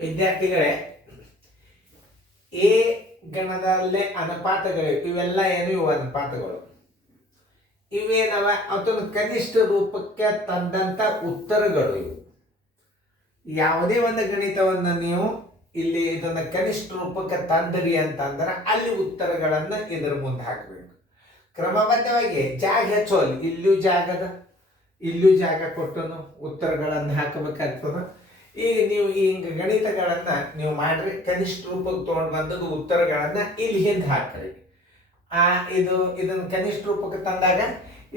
ವಿದ್ಯಾರ್ಥಿಗಳೇ, ಎ ಗಣದಲ್ಲೇ ಅನುಪಾತಗಳು ಇವೆಲ್ಲ ಏನು ಇವು ಅನುಪಾತಗಳು. ಇವೇನವ ಅದನ್ನು ಕನಿಷ್ಠ ರೂಪಕ್ಕೆ ತಂದಂಥ ಉತ್ತರಗಳು ಇವು. ಯಾವುದೇ ಒಂದು ಗಣಿತವನ್ನು ನೀವು ಇಲ್ಲಿ ಇದನ್ನು ಕನಿಷ್ಠ ರೂಪಕ್ಕೆ ತಂದಿರಿ ಅಂತಂದ್ರೆ ಅಲ್ಲಿ ಉತ್ತರಗಳನ್ನು ಇದರ ಮುಂದೆ ಹಾಕಬೇಕು. ಕ್ರಮಬದ್ಧವಾಗಿ ಜಾಗ ಹೆಚ್ಚೋಲ್ಲ, ಇಲ್ಲೂ ಜಾಗ ಕೊಟ್ಟನು ಉತ್ತರಗಳನ್ನು ಹಾಕಬೇಕಾಗ್ತದೆ. ಈಗ ನೀವು ಹಿಂಗೆ ಗಣಿತಗಳನ್ನು ನೀವು ಮಾಡ್ರಿ, ಕನಿಷ್ಠ ರೂಪಕ್ಕೆ ತೊಗೊಂಡು ಬಂದದ್ದು ಉತ್ತರಗಳನ್ನು ಇಲ್ಲಿ ಹಿಂದೆ ಹಾಕ್ರಿ. ಇದನ್ನು ಕನಿಷ್ಠ ರೂಪಕ್ಕೆ ತಂದಾಗ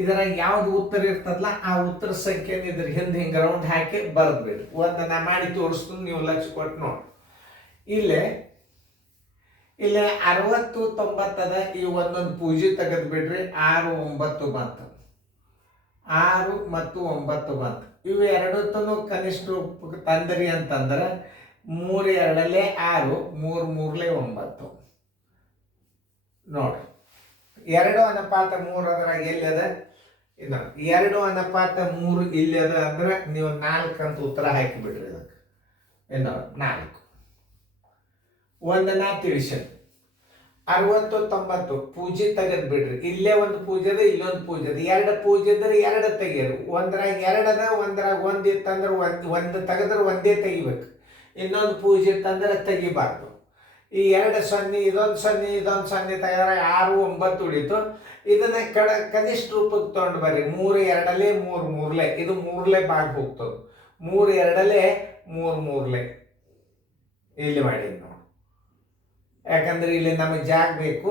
ಇದರ ಯಾವ್ದು ಉತ್ತರ ಇರ್ತದಲ್ಲ ಆ ಉತ್ತರ ಸಂಖ್ಯೆನ ಇದ್ರ ಹಿಂದೆ ಹಿಂಗೆ ರೌಂಡ್ ಹಾಕಿ ಬರೆದ್ಬಿಡ್ರಿ. ಒಂದು ನಾ ಮಾಡಿ ತೋರಿಸ್ತೀನಿ, ನೀವು ಲಕ್ಷ್ಯ ಕೊಟ್ಟು ನೋಡಿ. ಇಲ್ಲೇ 60, 90 ಅದ. ಈ ಒಂದೊಂದು ಪೂಜೆ ತೆಗೆದು ಬಿಡ್ರಿ. 6, 9 ಬಂತು. 6 ಮತ್ತು 9 ಬಂತು. ಇವು ಎರಡೂ ಕನಿಷ್ಠ ರೂಪಕ್ಕೆ ತಂದ್ರಿ ಅಂತಂದ್ರೆ 3 2 6, 3 3 9 ನೋಡ್ರಿ. 2:3 ಅದ್ರಾಗ ಎಲ್ಲಿ ಅದ? ಇನ್ನು 2:3 ಇಲ್ಲಿ ಅದ ಅಂದ್ರೆ ನೀವು 4 ಅಂತ ಉತ್ತರ ಹಾಕಿಬಿಡ್ರಿ. ಅದಕ್ಕೆ ಇನ್ನು 4 ಒಂದನ್ನ ತಿಳಿಸ. 60, 90 ಪೂಜೆ ತೆಗೆದು ಬಿಡ್ರಿ. ಇಲ್ಲೇ ಒಂದು ಪೂಜೆ ಅದ, ಇಲ್ಲೊಂದು ಪೂಜೆ ಅದ. 2 ಪೂಜೆ ಇದ್ರೆ 2 ತೆಗೀರಿ. ಒಂದ್ರಾಗ 2 ಅದ, ಒಂದ್ರಾಗ 1 ಇತ್ತಂದ್ರೆ ಒಂದು ತೆಗೆದ್ರೆ ಒಂದೇ ತೆಗಿಬೇಕು. ಇನ್ನೊಂದು ಪೂಜೆ ಇತ್ತಂದ್ರೆ ತೆಗಿಬಾರ್ದು. ಈ 2 0, ಇದೊಂದು 0, ಇದೊಂದು 0 ತೆಗೆದ್ರೆ 6, 9 ಉಳಿತು. ಇದನ್ನ ಕನಿಷ್ಠ ರೂಪಕ್ಕೆ ತೊಗೊಂಡು ಬರ್ರಿ. 3 2 3 3 ಇದು 3 ಬಾಗಿ ಹೋಗ್ತದೆ. 3 2 3 3 ಇಲ್ಲಿ ಮಾಡಿ ನೋಡಿ. ಯಾಕಂದ್ರೆ ಇಲ್ಲಿ ನಮಗೆ ಜಾಗ ಬೇಕು.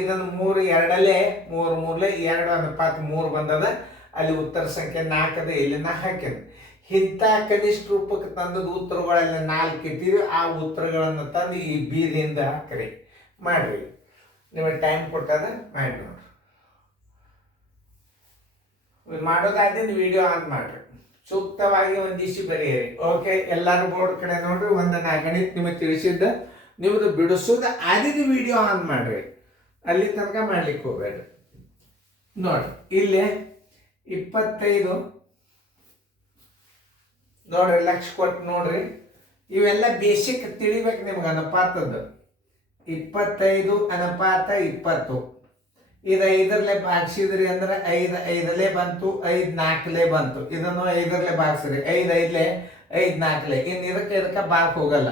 ಇದನ್ನು 3 2 3 3 2:3 ಬಂದದ. ಅಲ್ಲಿ ಉತ್ತರ ಸಂಖ್ಯೆ 4 ಅದ. ಇಲ್ಲಿ ನಾ ಹಾಕಿದೆ. ಇಂಥ ಕನಿಷ್ಠ ರೂಪಕ್ಕೆ ತಂದದ ಉತ್ತರಗಳೆಲ್ಲ 4 ಇಟ್ಟಿವಿ. ಆ ಉತ್ತರಗಳನ್ನು ತಂದು ಈ ಬೀದಿಂದ ಹಾಕ್ರಿ. ಮಾಡ್ರಿ, ನಿಮಗೆ ಟೈಮ್ ಕೊಟ್ಟದ ಮಾಡಿ ನೋಡ್ರಿ. ಮಾಡೋದಾದ್ರೆ ವಿಡಿಯೋ ಆನ್ ಮಾಡ್ರಿ. ಸೂಕ್ತವಾಗಿ ಒಂದಿಷ್ಟು ಬರೆಯಿರಿ. ಓಕೆ, ಎಲ್ಲರೂ ಬೋರ್ಡ್ ಕಡೆ ನೋಡ್ರಿ. ಒಂದು ನಾ ಗಣಿತ ನಿಮಗೆ ತಿಳಿಸಿದ್ದ ನಿಮ್ದು ಬಿಡಿಸೋದು ಆದಿದ್ದು ವಿಡಿಯೋ ಆನ್ ಮಾಡ್ರಿ. ಅಲ್ಲಿ ತನಕ ಮಾಡ್ಲಿಕ್ಕೆ ಹೋಗ್ಬೇಡ್ರಿ. ನೋಡ್ರಿ, ಇಲ್ಲಿ 25 ನೋಡ್ರಿ, ಲಕ್ಷ ಕೊಟ್ಟು ನೋಡ್ರಿ. ಇವೆಲ್ಲ ಬೇಸಿಕ್ ತಿಳಿಬೇಕು ನಿಮ್ಗೆ. ಅನುಪಾತದ್ದು 25:20 ಇದು 5ರಲ್ಲೇ ಭಾಗಿಸಿದ್ರಿ ಅಂದ್ರೆ 5 5ಲೇ ಬಂತು, 5 4ಲೇ ಬಂತು. ಇದನ್ನು 5ರಲ್ಲೇ ಭಾಗಿಸ್ರಿ. 5 5ಲೇ 5 4ಲೇ. ಇನ್ನು ಇದಕ್ಕೆ ಭಾಗ ಹೋಗಲ್ಲ.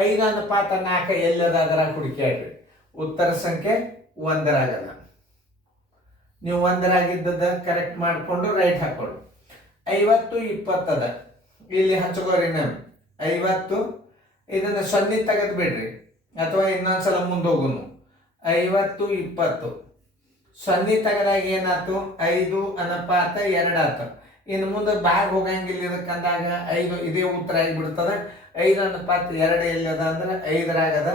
5:4 ಎಲ್ಲದ ಅದರಾಗ ಹುಡುಕ್ಯಾಡ್ರಿ. ಉತ್ತರ ಸಂಖ್ಯೆ 1ರಾಗದ. ನೀವು 1ರಾಗಿದ್ದದ ಕರೆಕ್ಟ್ ಮಾಡಿಕೊಂಡು ರೈಟ್ ಹಾಕೊಳ್ಳಿ. 50 20 ಅದ. ಇಲ್ಲಿ ಹಚ್ಕೋರಿ. ನಾವು 50 ಇದನ್ನು 0 ತೆಗೆದು ಬಿಡ್ರಿ, ಅಥವಾ ಇನ್ನೊಂದ್ಸಲ ಮುಂದೆ ಹೋಗುನು. 50 20 0 ತೆಗೆದಾಗ ಏನಾಯ್ತು? 5:2 ಆಯ್ತು. ಇನ್ನು ಮುಂದೆ ಭಾಗ ಹೋಗಂಗಿಲ್ಲ. ಇದಕ್ಕಂದಾಗ 5 ಇದೇ ಉತ್ತರ ಆಗಿಬಿಡ್ತದೆ. 5:2 ಎಲ್ಲದ ಅಂದ್ರೆ 5ರಾಗದ.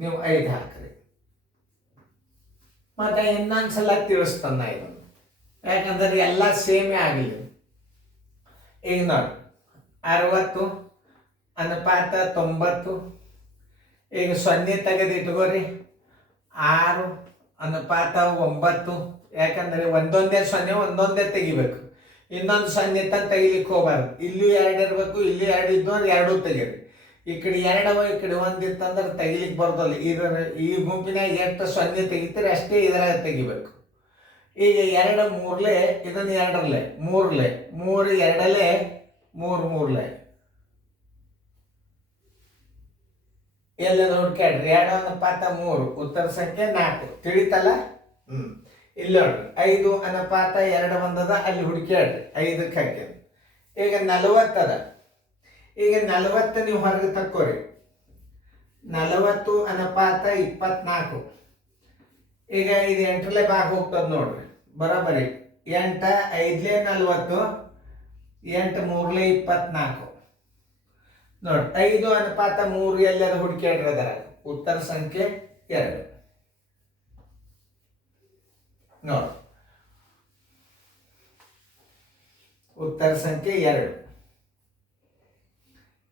ನೀವು 5 ಹಾಕ್ರಿ. ಮತ್ತೆ ಇನ್ನೊಂದ್ಸಲ ತಿಳಿಸ್ತಾನ ಇದು, ಯಾಕಂದ್ರೆ ಎಲ್ಲ ಸೇಮೇ ಆಗಲಿ. ಈಗ ನೋಡಿ, 60:90. ಈಗ 0 ತೆಗೆದು ಇಟ್ಕೋರಿ. 6:9. ಯಾಕಂದ್ರೆ ಒಂದೊಂದೇ 0 ಒಂದೊಂದೇ ತೆಗಿಬೇಕು. ಇನ್ನೊಂದು 0 ಇತ್ತ ತೆಗಿಲಿಕ್ಕೆ ಹೋಗ್ಬಾರ್ದು. ಇಲ್ಲೂ 2 ಇರಬೇಕು, ಇಲ್ಲಿ 2 ಇದ್ದು ಅಂದ್ರೆ 2 ತೆಗೀರಿ. ಈ ಕಡೆ 2 ಈ ಕಡೆ 1 ಇತ್ತಂದ್ರೆ ತೆಗಿಲಿಕ್ಕೆ ಬರ್ತಲ್ಲ. ಈ ಗುಂಪಿನಾಗ ಎಷ್ಟು 0 ತೆಗಿತೀರಿ ಅಷ್ಟೇ ಇದರಾಗ ತೆಗಿಬೇಕು. ಈಗ 2 3ಲೇ, ಇದನ್ನು 2ರಲ್ಲೇ 3ಲೇ, 3 2ಲೇ 3 3ಲೇ ಎಲ್ಲದ ಹುಡ್ಕ್ಯಾಡ್ರಿ. 2:3 ಉತ್ತರ ಸಂಖ್ಯೆ 4. ತಿಳಿತಲ್ಲ? ಇಲ್ಲಿ ನೋಡ್ರಿ, 5:2 ಬಂದದ. ಅಲ್ಲಿ ಹುಡುಕ್ಯಾಡ್ರಿ, 5ಕ್ಕೆ ಹಾಕ್ಯಾರ. ಈಗ 40 ಅದ. ಈಗ 40 ನೀವು ಹೊರಗೆ ತಕ್ಕೋರಿ. 40:24. ಈಗ ಇದು 8ರಲ್ಲೇ ಭಾಗ ಹೋಗ್ತದ ನೋಡ್ರಿ. ಬರೋಬರಿ 8 5ಲೇ 40, 8 3ಲೇ 24 ನೋಡಿ. 5:3 ಎಲ್ಲದ ಹುಡುಕ್ಯಾಡ್ರಿ. ಅದರ ಉತ್ತರ ಸಂಖ್ಯೆ 2 ನೋಡಿ. ಉತ್ತರ ಸಂಖ್ಯೆ 2.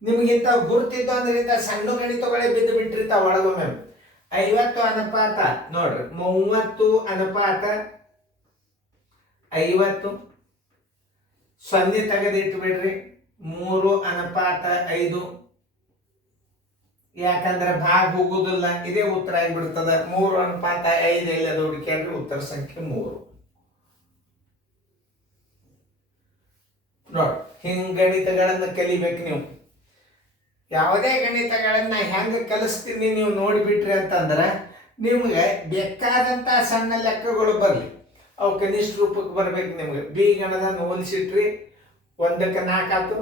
ನಿಮಗಿಂತ ಗುರುತಿದ್ದು ಅಂದ್ರೆ ಸಣ್ಣ ಗಣಿತಗಳೇ ಬಿದ್ದು ಬಿಟ್ಟಿರ್ತಾವ ಒಳಗೊಮ್ಮೆ. 50 ನೋಡ್ರಿ. 30:50. 0 ತೆಗೆದಿಟ್ಟು ಬಿಡ್ರಿ. 3:5. ಯಾಕಂದ್ರೆ ಭಾಗ ಹೋಗುದಿಲ್ಲ, ಇದೇ ಉತ್ತರ ಆಗಿಬಿಡ್ತದ. 3:5 ಎಲ್ಲದ ಹುಡುಕ್ಯಾಡ್ರಿ ಉತ್ತರ ಸಂಖ್ಯೆ 3. ನೋಡಿ, ಹಿಂಗ್ ಗಣಿತಗಳನ್ನ ಕಲಿಬೇಕು ನೀವು. ಯಾವುದೇ ಗಣಿತಗಳನ್ನ ಹೆಂಗ ಕಲಿಸ್ತೀನಿ ನೀವು ನೋಡಿಬಿಟ್ರಿ ಅಂತಂದ್ರೆ ನಿಮ್ಗೆ ಬೇಕಾದಂತ ಸಣ್ಣ ಲೆಕ್ಕಗಳು ಬರಲಿ, ಅವು ಕನಿಷ್ಠ ರೂಪಕ್ಕೆ ಬರ್ಬೇಕು. ನಿಮ್ಗೆ ಬಿ ಗಣದನ್ನು ಹೋಲಿಸಿಟ್ರಿ, 1ಕ್ಕೆ 4 ಆತು,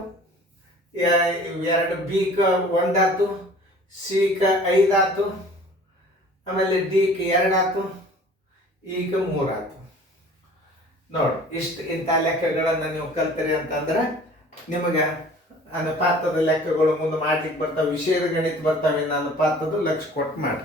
2 ಬಿಗೆ 1 ಆತು, ಸಿಗೆ 5 ಆತು, ಆಮೇಲೆ ಡಿಗೆ 2 ಆತು, ಈಗ 3 ಆತು. ನೋಡಿ, ಇಂಥ ಲೆಕ್ಕಗಳನ್ನು ನೀವು ಕಲ್ತಿರಿ ಅಂತಂದ್ರೆ ನಿಮಗೆ ಅನುಪಾತದ ಲೆಕ್ಕಗಳು ಮುಂದೆ ಮಾಡ್ಲಿಕ್ಕೆ ಬರ್ತಾವೆ, ವಿಷಯದ ಗಣಿತ ಬರ್ತಾವೆ. ಅನುಪಾತದ ಲಕ್ಷ ಕೊಟ್ಟು ಮಾಡಿ.